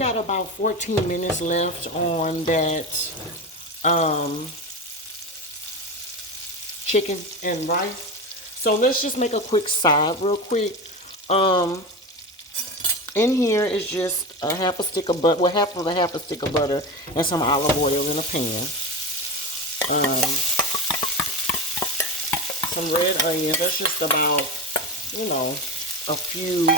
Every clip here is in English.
got about 14 minutes left on that chicken and rice. So let's just make a quick side real quick. In here is just a half a stick of butter, well, half a stick of butter and some olive oil in a pan. Some red onions. That's just about, you know, a few,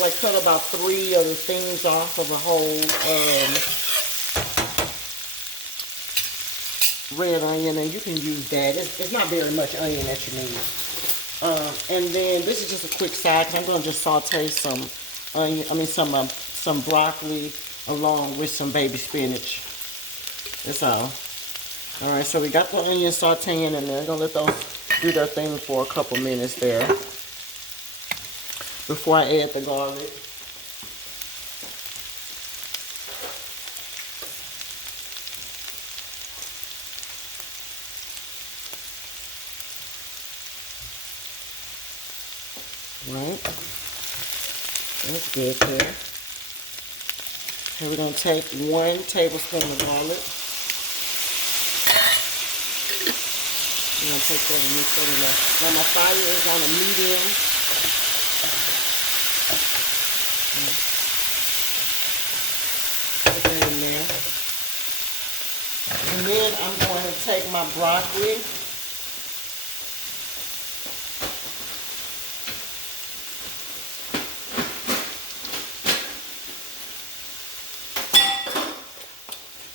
like cut about 3 of the things off of a whole red onion, and you can use that. It's not very much onion that you need. And then this is just a quick side because I'm going to just saute some onion, some broccoli along with some baby spinach. That's all. All right, so we got the onion sauteing, and then I'm going to let those do their thing for a couple minutes there before I add the garlic. Right, that's good there. Okay, we're going to take 1 tablespoon of garlic. We're going to take that and mix that in there. Now my fire is on a medium. Put that in there. And then I'm going to take my broccoli.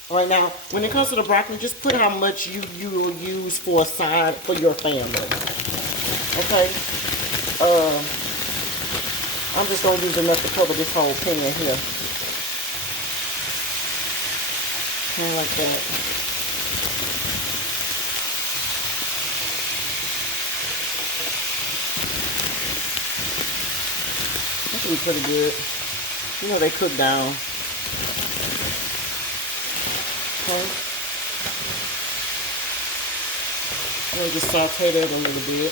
All right, now, when it comes to the broccoli, just put how much you will use for a side for your family. Okay? I'm just going to use enough to cover this whole pan here. Kind of like that. That should be pretty good. You know they cook down. Okay. We'll just saute that a little bit.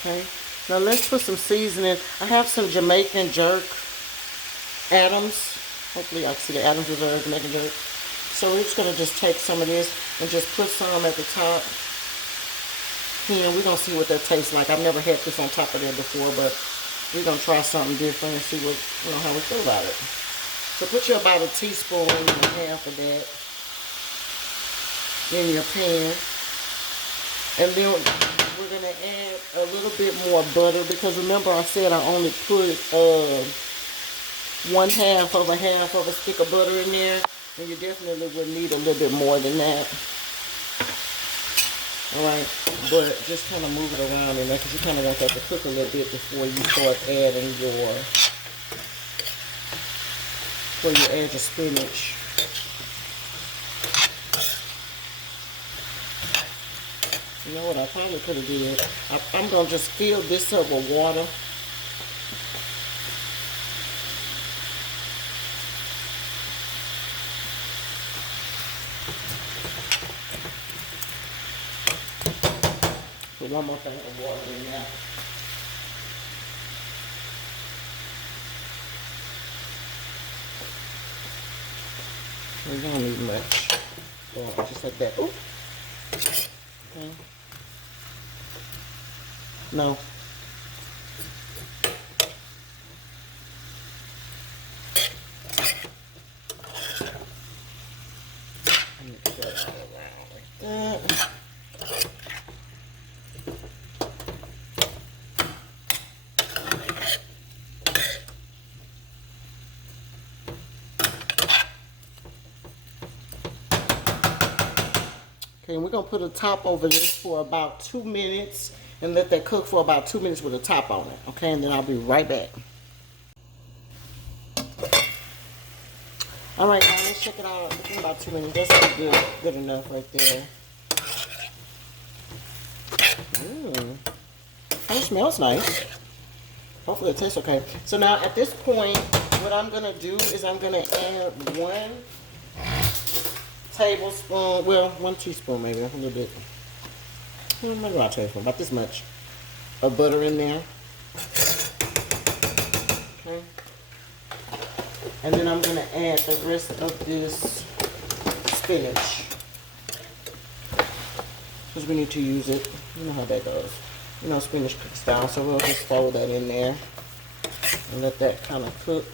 Okay. Now let's put some seasoning. I have some Jamaican jerk Adams. Hopefully I can see the Adams Reserve Jamaican jerk. So we're just going to just take some of this and just put some at the top. Here, we're going to see what that tastes like. I've never had this on top of there before, but we're going to try something different and see what, how we feel about it. So put you about a teaspoon and a half of that in your pan. And then we're going to add a little bit more butter because remember I said I only put 1/2 of a stick of butter in there, and you definitely would need a little bit more than that. Alright, but just kind of move it around in there because you kind of want that to cook a little bit before you start adding your spinach. You know what I probably could have did? I'm going to just fill this up with water. Put one more thing of water in there. We don't need much. Oh, just like that. Ooh. Okay. No. Mix that all around like that. Okay, and we're going to put a top over this for about 2 minutes and let that cook for about 2 minutes with a top on it. Okay, and then I'll be right back. Alright guys, let's check it out. It's been about 2 minutes. That's good enough right there. Kind of smells nice. Hopefully it tastes okay. So now at this point, what I'm gonna do is I'm gonna add 1 tablespoon, well, 1 teaspoon maybe, a little bit. Maybe about a tablespoon, about this much of butter in there. Okay. And then I'm gonna add the rest of this spinach. Because we need to use it. You know how that goes. You know, spinach cooks down, so we'll just fold that in there and let that kind of cook.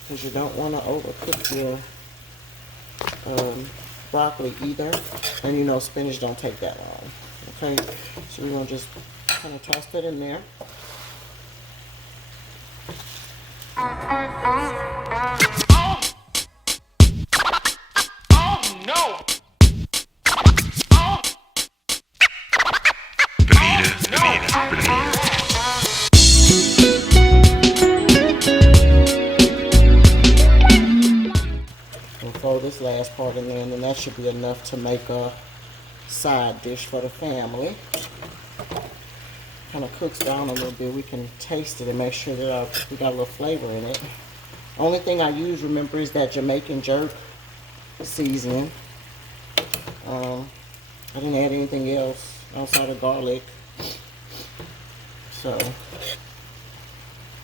Because you don't want to overcook your broccoli either. And you know, spinach don't take that long. Okay, so we're going to just kind of toss that in there. We'll fold this last part in there, and then that should be enough to make a side dish for the family. Kind of cooks down a little bit. We can taste it and make sure that we got a little flavor in it. Only thing I use, remember, is that Jamaican jerk seasoning. I didn't add anything else outside of garlic. So,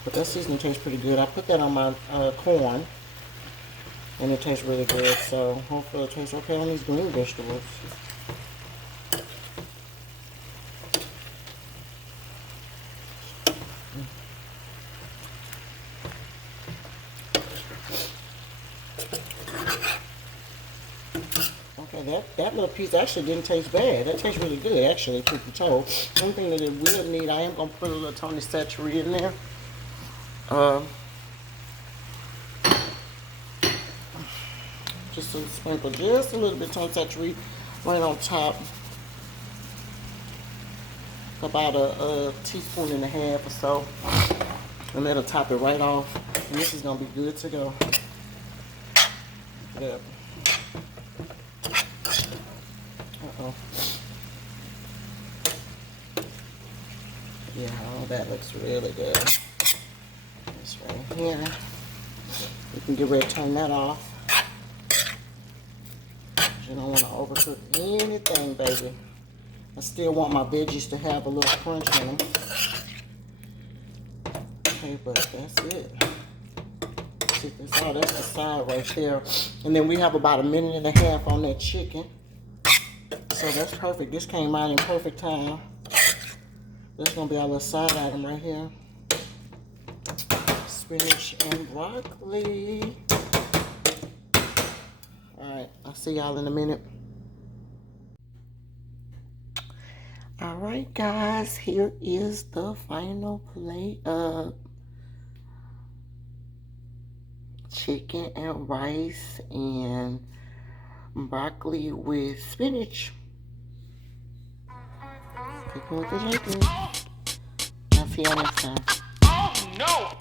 but that seasoning tastes pretty good. I put that on my corn, and it tastes really good. So hopefully it tastes okay on these green vegetables. Okay, that little piece actually didn't taste bad. That tastes really good, actually, truth be told. One thing that it will need, I am going to put a little Tony Satchery in there. Just a sprinkle, just a little bit of Tony Satchery right on top. About a teaspoon and a half or so. And that'll top it right off. And this is going to be good to go. Yep. Yeah, oh, that looks really good. This right here. You can get ready to turn that off. You don't want to overcook anything, baby. I still want my veggies to have a little crunch in them. Okay, but that's it. Check this out. That's the side right there. And then we have about 1.5 minutes on that chicken. So that's perfect. This came out in perfect time. That's going to be our little side item right here. Spinach and broccoli. Alright, I'll see y'all in a minute. Alright guys, here is the final plate of chicken and rice and broccoli with spinach. Pick what you like. I'll see y'all next time. Oh no!